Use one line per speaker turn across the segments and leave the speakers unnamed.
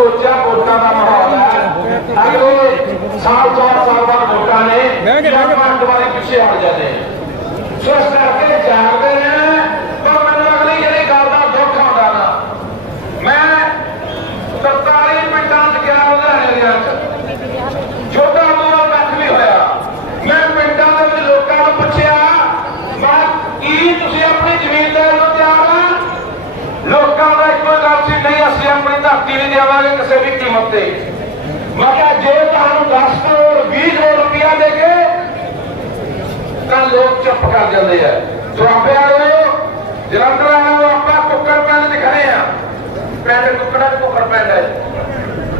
ਸੋਚਿਆ ਵੋਟਾਂ ਦਾ ਮਾਹੌਲ ਹੈ। ਅਗਲੇ ਸਾਲ ਚਾਰ ਸਾਲ ਬਾਅਦ ਵੋਟਾਂ ਨੇ
ਮੈਂ ਕਿ
ਬਾਰੇ ਪਿੱਛੇ ਹਟ ਜਾਂਦੇ। ਕੀਮਤ ਤੇ ਮੈਂ ਕਿਹਾ, ਜੇ ਤੁਹਾਨੂੰ 10 ਕਰੋੜ 20 ਕਰੋੜ ਰੁਪਇਆ ਦੇ ਕੇ, ਤਾਂ ਲੋਕ ਚੁੱਪ ਕਰ ਜਾਂਦੇ ਆ। ਦੁਆਬੇ ਵਾਲਿਓ, ਜਲੰਧਰ ਵਾਲਿਓ, ਆਪਾਂ ਕੁੱਕਰ ਪਿੰਡ ਚ ਖੜੇ ਆ। ਪਿੰਡ ਕੁੱਕੜਾ ਕੁੱਕਰ ਪਿੰਡ ਹੈ।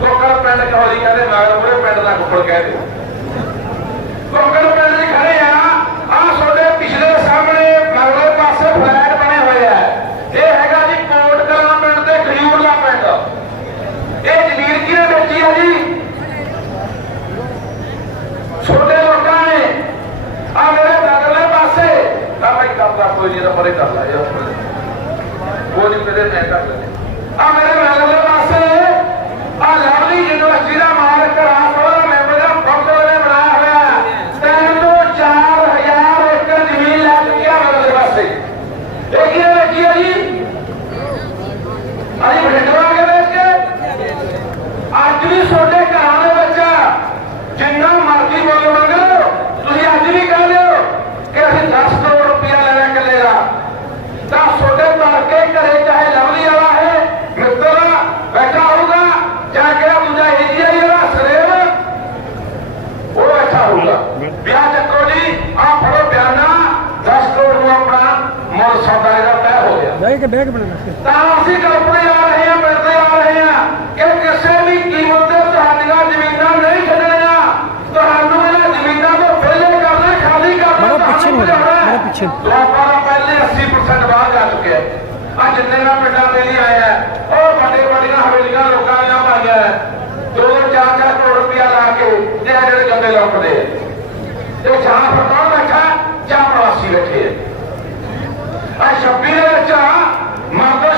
ਕੁੱਕਰ ਪਿੰਡ ਕਹੋ ਕਹਿੰਦੇ ਮਗਰ ਉਹਦੇ ਪਿੰਡ ਦਾ ਕੁੱਕੜ ਕਹਿੰਦੇ আমাদের ਕੇ ਬੈਗ ਬਣਾਉਣਾ ਸੀ ਤਾਂ ਅਸੀਂ ਕਲਪਨੇ ਆ ਰਹੇ ਹਾਂ ਮਿਲਦੇ ਆ ਰਹੇ ਹਾਂ ਕਿ ਕਿਸੇ ਵੀ ਕੀਮਤ ਤੇ ਤੁਹਾਡੀਆਂ ਜ਼ਮੀਨਾਂ ਨਹੀਂ ਛੱਡਣੀਆਂ। ਤੁਹਾਨੂੰ ਇਹ ਜ਼ਮੀਨਾਂ ਤੋਂ ਵਿਹਲੇ ਕਰਨਾ ਖਾਲੀ ਕਰਨਾ
ਮੇਰਾ ਪਿੱਛੇ ਹੋ ਮੇਰਾ ਪਿੱਛੇ।
ਲੋਕਾਂ ਦਾ ਪਹਿਲੇ 80% ਬਾਹਰ ਜਾ ਚੁੱਕਿਆ ਆ ਜਿੰਨੇ ਮੈਂ ਪਿੰਡਾਂ ਤੇ ਨਹੀਂ ਆਇਆ ਉਹ ਵੱਡੇ ਵੱਡੀਆਂ ਹਵੇਲੀਆਂ ਲੋਕਾਂ ਨੇ ਆ ਪਾਇਆ ਦੋ ਦੋ ਚਾਰ ਚਾਰ ਕਰੋੜ ਰੁਪਇਆ ਲਾ ਕੇ ਜਿਹੜੇ ਜਿਹੜੇ ਜੰਦੇ ਲੁੱਟਦੇ ਇਹ ਸਾਫ਼ ਕੌਣ ਬੈਠਾ ਜਾਂ ਪ੍ਰਵਾਸੀ ਬੈਠੇ ਆ 26 ਦੇ ਵਿੱਚ মাতা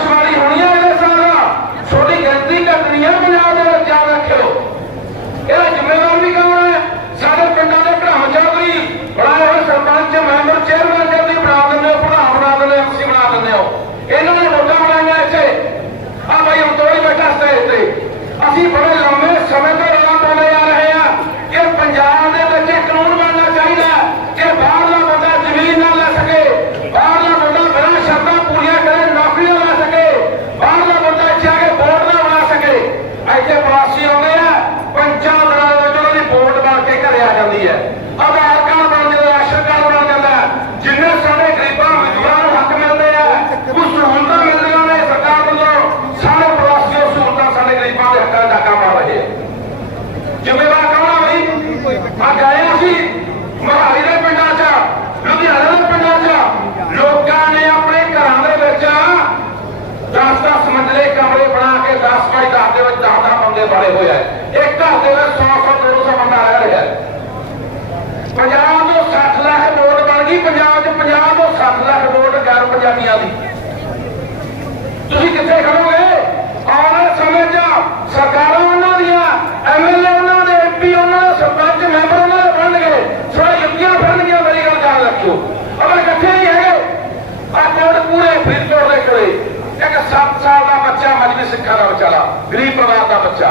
ਗਰੀਬ ਪਰਿਵਾਰ ਦਾ ਬੱਚਾ।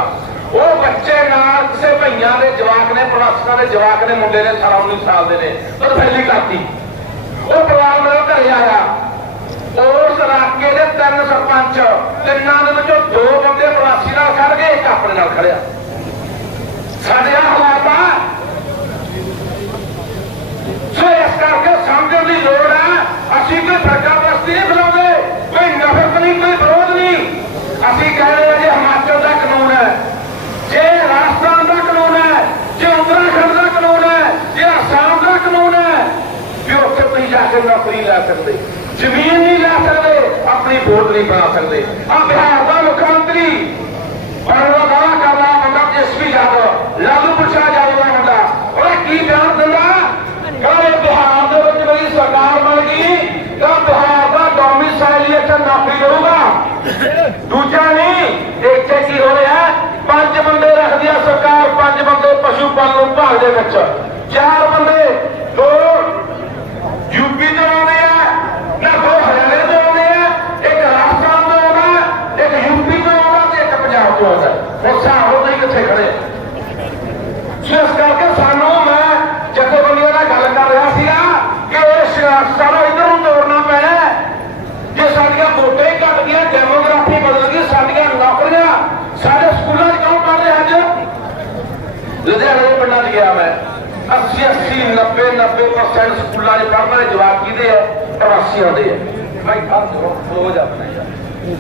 ਉਹ ਬੱਚੇ ਨਾਲ ਕਿਸੇ ਭਈਆਂ ਦੇ, ਜਵਾਕ ਨੇ ਪ੍ਰਵਾਸੀਆਂ ਦੇ, ਜਵਾਕ ਨੇ, ਮੁੰਡੇ ਨੇ 18 19 ਸਾਲ ਦੇ ਨੇ। ਉਹ ਫੈਲੀ ਕਰਤੀ। ਉਹ ਪਰਿਵਾਰ ਮੇਰੇ ਘਰੇ ਆਇਆ। ਉਸ ਇਲਾਕੇ ਦੇ ਤਿੰਨ ਸਰਪੰਚ, ਤਿੰਨਾਂ ਦੇ ਵਿੱਚੋਂ ਦੋ ਬੰਦੇ ਪ੍ਰਵਾਸੀ ਨਾਲ ਖੜ ਗਏ, ਇੱਕ ਆਪਣੇ ਨਾਲ ਖੜਿਆ ਸਾਡੇ ਆ ਹਾਲਾਤ ਆ। ਸੋ ਇਸ ਕਰਕੇ ਸਮਝਣ ਦੀ ਲੋੜ ਹੈ ਅਸੀਂ ਕੋਈ ਫਰਕਾ ਬਸਤੀ ਨਹੀਂ ਫਲਾਉਂਦੇ ਕੋਈ ਨਫ਼ਰਤ ਨਹੀਂ ਕੋਈ ਵਿਰੋਧ ਨਹੀਂ ਅਸੀਂ ਕਹਿ ਰਹੇ ਹਾਂ ਜੇ ਹਿਮਾਚਲ ਦਾ ਕਾਨੂੰਨ ਹੈ ਜੇ ਰਾਜਸਥਾਨ ਦਾ ਕਾਨੂੰਨ ਹੈ ਜੇ ਉੱਤਰਾਖੰਡ ਦਾ ਕਾਨੂੰਨ ਹੈ ਜੇ ਅਸਾਮ ਦਾ ਕਾਨੂੰਨ ਹੈ ਵੀ ਉੱਥੇ ਤੁਸੀਂ ਜਾ ਕੇ ਨੌਕਰੀ ਲੈ ਸਕਦੇ ਜ਼ਮੀਨ ਨਹੀਂ ਲੈ ਸਕਦੇ ਆਪਣੀ ਵੋਟ ਨਹੀਂ ਬਣਾ ਸਕਦੇ। ਆ ਬਿਹਾਰ ਦਾ ਮੁੱਖ ਮੰਤਰੀ ਔਰ ਦਾਵਾ ਕਰ ਰਿਹਾ ਜਸਵੀ ਯਾਦਵ। ਲਾਲੂ ਪ੍ਰਸਾਦ ਯਾਦਵ ਦਾ ਮੁੰਡਾ। ਉਹਨੇ ਕੀ ਬਿਆਨ ਦਿੰਦਾ? ਕਹਿੰਦਾ ਬਿਹਾਰ ਦੇ ਵਿੱਚ ਮੇਰੀ ਸਰਕਾਰ ਬਣ ਗਈ, ਤਾਂ ਬਿਹਾਰ ਦਾ ਡੋਮਿਸਾਈਲ ਇੱਥੇ ਨੌਕਰੀ ਕਰੂਗਾ। ਦੂਜਾ ਨਹੀਂ ਇੱਥੇ ਕੀ ਹੋ ਰਿਹਾ ਪੰਜ ਬੰਦੇ ਰੱਖਦੀ ਆ ਸਰਕਾਰ, ਪੰਜ ਬੰਦੇ ਪਸ਼ੂ ਪਾਲਣ ਵਿਭਾਗ ਦੇ ਵਿੱਚ। ਚਾਰ ਬੰਦੇ ਦੋ ਯੂਪੀ ਤੋਂ ਆਉਂਦੇ ਆ ਨਾ ਦੋ ਹਰਿਆਣੇ ਤੋਂ ਆਉਂਦੇ ਆ ਇੱਕ ਰਾਜਸਥਾਨ ਤੋਂ ਆਉਂਦਾ ਇੱਕ ਯੂਪੀ ਤੋਂ ਆਉਂਦਾ ਤੇ ਇੱਕ ਪੰਜਾਬ ਤੋਂ ਆਉਂਦਾ ਉਹ ਸਾਹਰੋ ਨਹੀਂ ਕਿੱਥੇ ਖੜੇ ਆ। ਸੋ ਇਸ ਕਰਕੇ ਸਾਨੂੰ ਮੈਂ ਜਥੇਬੰਦੀਆਂ ਨਾਲ ਗੱਲ ਕਰ ਰਿਹਾ ਸੀਗਾ ਕਿ ਇਹ ਸਿਆਸਤ ਸਾਨੂੰ ਇਧਰ ਨੂੰ ਤੋੜਨਾ ਪੈਣਾ ਹੈ। ਜੇ ਸਾਡੀਆਂ ਵੋਟਾਂ ਹੀ ਘਟ ਗਈਆਂ ਡੈਮੋਗ੍ਰਾਫੀ ਬਦਲ ਗਈ ਸਾਡੀਆਂ ਨੌਕਰੀਆਂ ਸਾਡੇ ਸਕੂਲਾਂ 'ਚ ਕੌਣ ਪੜ੍ਹ ਰਿਹਾ ਅੱਜ ਲੁਧਿਆਣੇ ਦੇ ਪਿੰਡਾਂ 'ਚ ਗਿਆ ਮੈਂ 80 80 90 90% ਸਕੂਲਾਂ 'ਚ ਪੜ੍ਹਨ ਵਾਲੇ ਜਵਾਕ ਕਿਹਦੇ ਆ? ਪ੍ਰਵਾਸੀ ਆਉਂਦੇ ਆ। ਭਾਈ ਆਹ ਹੋ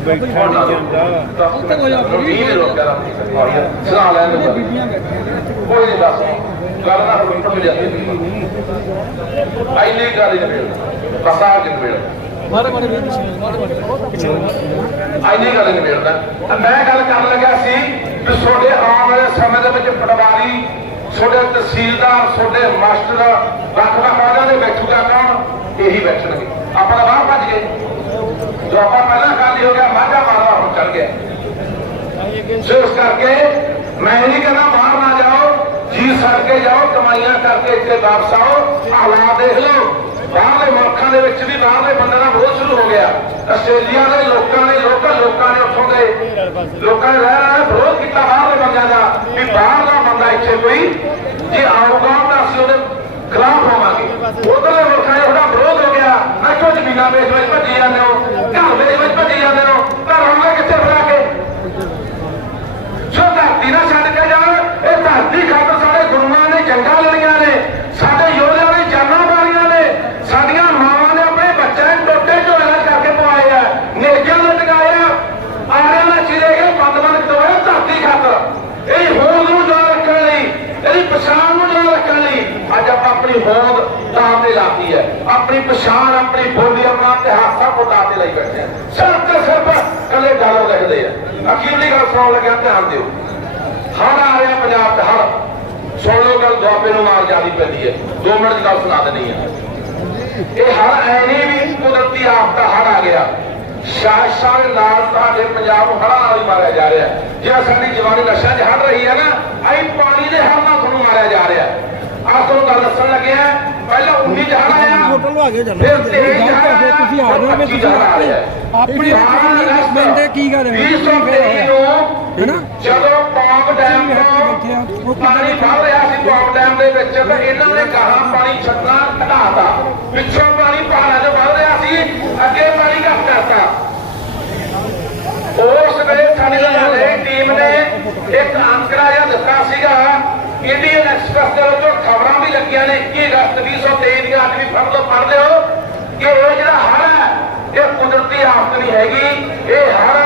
ਬੈਠਾ ਨਹੀਂ ਜਾਂਦਾ।
ਹੋ ਜਾ ਵੀਹ ਲੋਕ ਕਰਾਂ ਸੁਣਾ ਲੈਣ ਦੇ
ਬੀਬੀਆਂ ਬੈਠੀਆਂ
ਕੋਈ ਨਹੀਂ ਦੱਸ। ਗੱਲ ਨਾ ਨਹੀਂ ਕੇ ਮਿਲ
ਮਾਰੇ ਮਾਰੇ
ਨਹੀਂ ਮਿਲਦਾ ਮੈਂ ਗੱਲ ਕਰਨ ਲੱਗਾ ਸੀ ਕਿ ਤੁਹਾਡੇ ਆਉਣ ਵਾਲੇ ਸਮੇਂ ਦੇ ਵਿੱਚ ਪਟਵਾਰੀ ਤੁਹਾਡੇ ਤਹਿਸੀਲਦਾਰ, ਤੁਹਾਡੇ ਮਾਸਟਰ ਵੱਖ ਵੱਖ ਦੇ ਬੈਠੂਗਾ ਕੌਣ? ਇਹੀ ਬੈਠਣਗੇ। ਆਪਾਂ ਬਾਹਰ ਭੱਜ ਗਏ। ਜੋ ਆਪਾਂ ਪਹਿਲਾਂ ਖਾਲੀ ਹੋ ਗਿਆ ਮਾਝਾ ਮਾਰਦਾ ਹੁਣ ਚੜ ਗਿਆ। ਸੋ ਇਸ ਕਰਕੇ ਮੈਂ ਇਹ ਨਹੀਂ ਕਹਿੰਦਾ ਬਾਹਰ ਨਾ ਜਾਓ, ਜੀ ਸੜ ਕੇ ਜਾਓ, ਕਮਾਈਆਂ ਕਰਕੇ ਇੱਥੇ ਵਾਪਸ ਆਓ। ਹਾਲਾਤ ਦੇਖ ਲਓ। ਬਾਹਰਲੇ ਮੁਲਕਾਂ ਦੇ ਵਿੱਚ ਵੀ ਬਾਹਰਲੇ ਬੰਦੇ ਦਾ ਵਿਰੋਧ ਸ਼ੁਰੂ ਹੋ ਗਿਆ। ਆਸਟ੍ਰੇਲੀਆ ਦੇ ਲੋਕਾਂ ਨੇ ਲੋਕਲ ਲੋਕਾਂ ਨੇ ਉੱਥੋਂ ਦੇ ਲੋਕਾਂ ਨੇ ਰਹਿ ਰਹਿ ਵਿਰੋਧ ਕੀਤਾ ਬਾਹਰਲੇ ਬੰਦਿਆਂ ਦਾ ਵੀ ਬਾਹਰਲਾ ਬੰਦਾ ਇੱਥੇ ਕੋਈ ਜੇ ਆਊਗਾ ਤਾਂ ਅਸੀਂ ਉਹਦੇ ਖਿਲਾਫ ਹੋਵਾਂਗੇ। ਉਧਰਲੇ ਮੁਲਕਾਂ 'ਚ ਉਹਦਾ ਵਿਰੋਧ ਹੋ ਗਿਆ। ਨਾ ਕਿਉਂ ਜ਼ਮੀਨਾਂ ਵੇਚ ਵਿੱਚ ਭੱਜੀ ਜਾਂਦੇ ਹੋ ਘਰ ਵੇਚ ਵਿੱਚ ਭੱਜੀ ਜਾਂਦੇ ਹੋ ਘਰ ਆਉਂਗੇ ਕਿੱਥੇ ਫੜਾ ਕੇ ਜੋ ਧਰਤੀ ਨਾ ਛੱਡ ਕੇ ਜਾਣ ਇਹ ਧਰਤੀ ਖਾਤਰ ਸਾਡੇ ਗੁਰੂਆਂ ਨੇ ਜੰਗਾਂ ਲੜੀਆਂ ਨੇ ਸਾਡੇ ਯੋਧਿਆਂ ਨੇ ਜਾਨਾਂ ਮਾਰੀਆਂ ਨੇ ਸਾਡੀਆਂ ਮਾਵਾਂ ਨੇ ਆਪਣੇ ਬੱਚਿਆਂ ਨੂੰ ਟੋਟੇ ਝੋਲੇ ਕਰਕੇ ਪਵਾਏ ਆ ਨੇਜਾਂ ਲਟਕਾਏ ਆ ਆਰਿਆਂ ਨਾਲ ਚਿਰੇ ਗਏ ਬੰਦ ਬੰਦ ਕਟਵਾਏ ਧਰਤੀ ਖਾਤਰ ਇਹ ਹੋਂਦ ਨੂੰ ਜਾਣ ਰੱਖਣ ਲਈ ਇਹਦੀ ਪਛਾਣ ਨੂੰ ਜਾਣ ਰੱਖਣ ਲਈ ਅੱਜ ਆਪਾਂ ਆਪਣੀ ਹੋਂਦ ਤਾਂ ਤੇ ਲਾਤੀ ਹੈ ਆਪਣੀ ਪਛਾਣ, ਆਪਣੀ ਬੋਲੀ, ਆਪਣਾ ਇਤਿਹਾਸ ਸਭ ਕੁਝ ਤੇ ਲਈ ਬੈਠੇ ਆ। ਤੇ ਸਿਰਫ ਕੱਲੇ ਗਾਲੋਂ ਲਿਖਦੇ ਆ। ਅਖੀਰਲੀ ਗੱਲ ਸੁਣਨ ਲੱਗਿਆ ਧਿਆਨ ਦਿਓ। ਹੜ ਆ ਰਿਹਾ ਪੰਜਾਬ ਦਾ ਹੜ ਸੁਣ ਲਓ ਗੱਲ, ਦੁਆਬੇ ਨੂੰ ਮਾਰ ਜਿਆਦੀ ਪੈਂਦੀ ਹੈ। 2 ਮਿੰਟ ਦੀ ਗੱਲ ਸੁਣਾ ਦੇਣੀ ਹੈ। ਇਹ ਹੜ ਐਨੇ ਵੀ ਕੁਦਰਤੀ ਆਫਤਾ ਹੜ ਆ ਗਿਆ। ਸ਼ਾਸਕਾਂ ਦੇ ਨਾਲ ਤੁਹਾਡੇ ਪੰਜਾਬ ਨੂੰ ਹੜ੍ਹਾਂ ਨਾਲ ਹੀ ਮਾਰਿਆ ਜਾ ਰਿਹਾ ਹੈ। ਜਿਹੜਾ ਸਾਡੀ ਜਵਾਨੀ ਨਸ਼ਿਆਂ 'ਚ ਹੜ ਰਹੀ ਹੈ ਨਾ, ਅਸੀਂ ਪਾਣੀ ਦੇ ਹੜ ਨਾਲ ਤੁਹਾਨੂੰ ਮਾਰਿਆ ਜਾ ਰਿਹਾ ਆਹ ਤੁਹਾਨੂੰ ਗੱਲ ਦੱਸਣ ਲੱਗਿਆ ਪਹਿਲਾਂ 19 ਚ ਹੜ ਆਇਆ
ਹੋਟਲ ਆ
ਹੜ ਆਇਆ
ਤੁਸੀਂ ਆ ਜਾਓਗੇ ਤੁਸੀਂ ਆਪਣੇ ਬੰਦੇ ਕੀ ਰਹੇ ਹੋ?
2023 ਨੂੰ
ਹੈਨਾ?
ਜਦੋਂ ਪੌਂਪ ਡੈਮ
ਆ,
ਪਾਣੀ ਵਧ ਰਿਹਾ ਸੀ ਪੌਂਪ ਡੈਮ ਦੇ ਵਿੱਚ ਤਾਂ ਇਹਨਾਂ ਨੇ ਕਹਾ ਪਾਣੀ ਛੱਡਣਾ ਘਟਾਤਾ। ਪਿੱਛੋਂ ਪਾਣੀ ਪਹਾੜਾਂ 'ਚ ਵਧ ਰਿਹਾ ਸੀ ਅੱਗੇ ਪਾਣੀ ਘੱਟ ਕਰਤਾ ਉਸ ਵੇਲੇ ਸਾਡੀ ਲੁਧਿਆਣੇ ਟੀਮ ਨੇ ਇੱਕ ਅੰਕੜਾ ਜਿਹਾ ਦਿੱਤਾ ਸੀਗਾ ਇੰਡੀਅਨ ਐਕਸਪ੍ਰੈਸ ਦੇ ਉੱਤੇ ਖਬਰਾਂ ਵੀ ਲੱਗੀਆਂ ਨੇ 21 ਅਗਸਤ 2023 ਦੀਆਂ, ਅੱਜ ਵੀ ਫੜ ਲਓ, ਪੜ੍ਹ ਲਿਓ, ਕਿ ਇਹ ਜਿਹੜਾ ਹੜ੍ਹ ਹੈ, ਇਹ ਕੁਦਰਤੀ ਆਫਤ ਨਹੀਂ ਹੈਗੀ, ਇਹ ਹੜ੍ਹ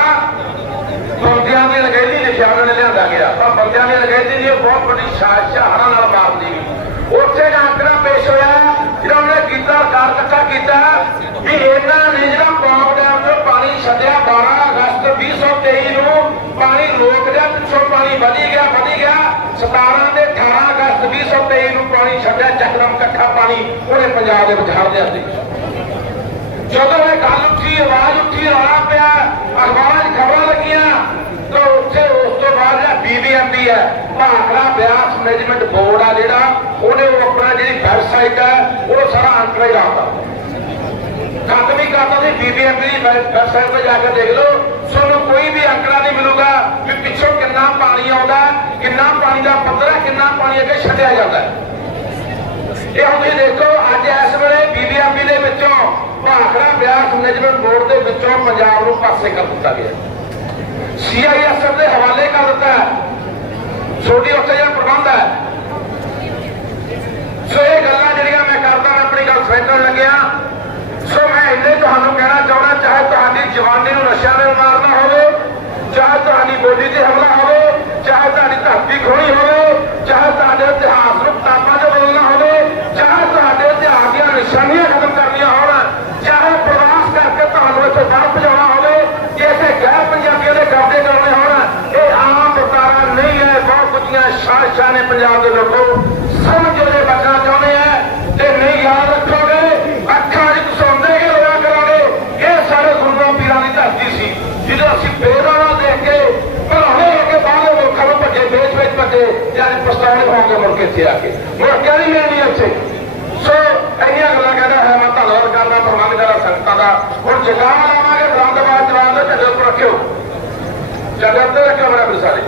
ਬੰਦਿਆਂ ਦੀ ਲਗੈਲੀ ਲਿਖਿਆ ਨੇ ਲਿਆਂਦਾ ਗਿਆ। ਤਾਂ ਬੰਦਿਆਂ ਦੀ ਲਗੈਲੀ ਦੀ ਬਹੁਤ ਵੱਡੀ ਸਾਜ਼ਿਸ਼ ਹੜਾਂ ਨਾਲ ਮਾਰਦੀ ਉੱਥੇ ਦਾ ਅੰਕੜਾ ਪੇਸ਼ ਹੋਇਆ, ਜਿਹੜਾ ਉਹਨੇ ਕੀਤਾ ਕਾਰ ਕੱਟਾ ਕੀਤਾ, ਵੀ ਇਹਨਾਂ ਨੇ ਜਿਹੜਾ ਪੌਂਪ ਡੈਮ ਤੋਂ ਪਾਣੀ ਛੱਡਿਆ 12 ਅਗਸਤ 2023 ਨੂੰ, ਪਾਣੀ ਰੋਕ ਗਿਆ ਪਿੱਛੋਂ ਪਾਣੀ ਵਧੀ ਗਿਆ ਇਕੱਠਾ ਪਾਣੀ ਉਹਨੇ ਪੰਜਾਬ ਦੇ ਵਿੱਚ ਹੜ ਦਿਆ ਜਦੋਂ ਇਹ ਗੱਲ ਉੱਠੀ, ਆਵਾਜ਼ ਉੱਠੀ, ਰੌਲਾ ਪਿਆ, ਅਖਬਾਰਾਂ 'ਚ ਖਬਰਾਂ ਲੱਗੀਆਂ, ਤਾਂ ਉੱਥੇ ਉਸ ਤੋਂ ਬਾਅਦ ਜਿਹੜਾ ਬੀਬੀਐਮਬੀ ਹੈ, ਭਾਖੜਾ ਬਿਆਸ ਮੈਨੇਜਮੈਂਟ ਬੋਰਡ ਆ ਜਿਹੜਾ, ਉਹਨੇ ਉਹ ਆਪਣਾ ਜਿਹੜੀ ਵੈਬਸਾਈਟ ਹੈ, ਉਹ ਸਾਰਾ ਅੰਕੜਾ ਹੀ ਖਤਮ ਹੀ ਕਰਤਾ ਸੀ ਬੀਬੀਐਮਬੀ ਦੀ ਵੈਬਸਾਈਟ ਤੇ ਜਾ ਕੇ ਦੇਖ ਲਓ, ਤੁਹਾਨੂੰ ਕੋਈ ਵੀ ਅੰਕੜਾ ਨਹੀਂ ਮਿਲੂਗਾ ਵੀ ਪਿੱਛੋਂ ਕਿੰਨਾ ਪਾਣੀ ਆਉਂਦਾ, ਕਿੰਨਾ ਪਾਣੀ ਦਾ ਪੱਧਰ ਹੈ, ਕਿੰਨਾ ਪਾਣੀ ਅੱਗੇ ਛੱਡਿਆ ਜਾਂਦਾ ਹੈ। ਇਹ ਹੁਣ ਤੁਸੀਂ ਦੇਖੋ, ਅੱਜ ਇਸ ਵੇਲੇ ਬੀਬੀਐਮਬੀ ਦੇ ਵਿੱਚੋਂ ਭਾਖੜਾ ਬਿਆਸ ਮੈਨੇਜਮੈਂਟ ਬੋਰਡ ਦੇ ਵਿੱਚੋਂ ਪੰਜਾਬ ਨੂੰ ਪਾਸੇ ਕਰ ਦਿੱਤਾ ਗਿਆ। ਸੀਆਈਐਸਐਫ ਦੇ ਹਵਾਲੇ ਕਰ ਦਿੱਤਾ ਛੋਟੀ ਉੱਥੇ ਜਿਹੜਾ ਪ੍ਰਬੰਧ ਹੈ। ਸੋ ਇਹ ਗੱਲਾਂ ਜਿਹੜੀਆਂ ਮੈਂ ਕਰਦਾ ਆਪਣੀ ਗੱਲ ਫੈਂਟਣ ਲੱਗਿਆ। ਸੋ ਮੈਂ ਇੰਨੇ ਤੁਹਾਨੂੰ ਕਹਿਣਾ ਚਾਹੁੰਦਾ, ਚਾਹੇ ਤੁਹਾਡੀ ਜਵਾਨੀ ਨੂੰ ਨਸ਼ਿਆਂ ਦੇ ਮਾਰਨਾ ਹੋਵੇ, ਚਾਹੇ ਤੁਹਾਡੀ ਬੋਲੀ ਤੇ ਹਮਲਾ ਹੋਵੇ, ਚਾਹੇ ਤੁਹਾਡੀ ਧਰਤੀ ਖੋਣੀ ਹੋਵੇ, ਚਾਹੇ ਤੁਹਾਡੇ ਇਤਿਹਾਸ ਨੂੰ ਕਿਤਾਬਾਂ 'ਚ ਬੋਲਣਾ ਹੋਵੇ ਚਾਹੇ ਤੁਹਾਡੇ ਇਤਿਹਾਸ ਦੀਆਂ ਨਿਸ਼ਾਨੀਆਂ ਖਤਮ ਕਰਨੀਆਂ ਹੋਣ ਚਾਹੇ ਪ੍ਰਵਾਸ ਕਰਕੇ ਤੁਹਾਨੂੰ ਇੱਥੇ ਬਾਹਰ ਭਜਾਉਣਾ ਹੋਵੇ, ਜੇ ਗੈਰ ਪੰਜਾਬੀਆਂ ਦੇ ਕਬਜ਼ੇ ਕਰਨੇ ਹੋਣ, ਇਹ ਆਮ ਵਰਤਾਰਾ ਨਹੀਂ ਹੈ, ਬਹੁਤ ਕੁਝੀਆਂ ਸਾਜ਼ਿਸ਼ਾਂ ਨੇ ਪੰਜਾਬ ਦੇ ਲੋਕੋ। ਸਮਝ ਜਿਹੜੇ ਬਚਣਾ ਚਾਹੁੰਦੇ ਆ ਤੇ ਨਹੀਂ ਯਾਦ ਰੱਖੋਗੇ, ਅੱਖਾਂ 'ਚ ਘਸਾਉਂਦੇ ਕਿ ਹੋਇਆ ਕਰਾਂਗੇ। ਇਹ ਸਾਰੇ ਗੁਰੂਆਂ ਪੀਰਾਂ ਦੀ ਧਰਤੀ ਸੀ ਜਦੋਂ ਅਸੀਂ ਬੇਦਾਵਾ ਦੇਖ ਕੇ ਭਰਾਣੇ ਹੋ ਕੇ ਬਾਹਰ ਮੁਲਕਾਂ ਨੂੰ ਭੱਜੇ ਵੇਚ ਵੇਚ ਭੱਜੇ ਜਦ ਪਛਤਾਉਣੇ ਹੋਣਗੇ ਮੁੜ ਕੇ ਇੱਥੇ ਆ ਕੇ। ਮੁੜ ਕੇ ਨਹੀਂ ਮਿਲਣੀ ਇੱਥੇ। ਇੰਨੀਆਂ ਗੱਲਾਂ ਕਹਿੰਦਾ ਹੈ, ਮੈਂ ਧੰਨਵਾਦ ਕਰਦਾ ਪ੍ਰਬੰਧ ਕਰਾ, ਸੰਗਤਾਂ ਦਾ। ਹੁਣ ਜਗਾਵਾ ਲਾਵਾਂਗੇ ਬਰਾਂਦਾਬਾਦ ਜਵਾਨ ਦੇ ਝੰਡੇ ਉੱਪਰ ਰੱਖਿਓ। ਝੰਡੇ ਉੱਤੇ ਰੱਖਿਓ, ਮੇਰੇ ਸਾਰੇ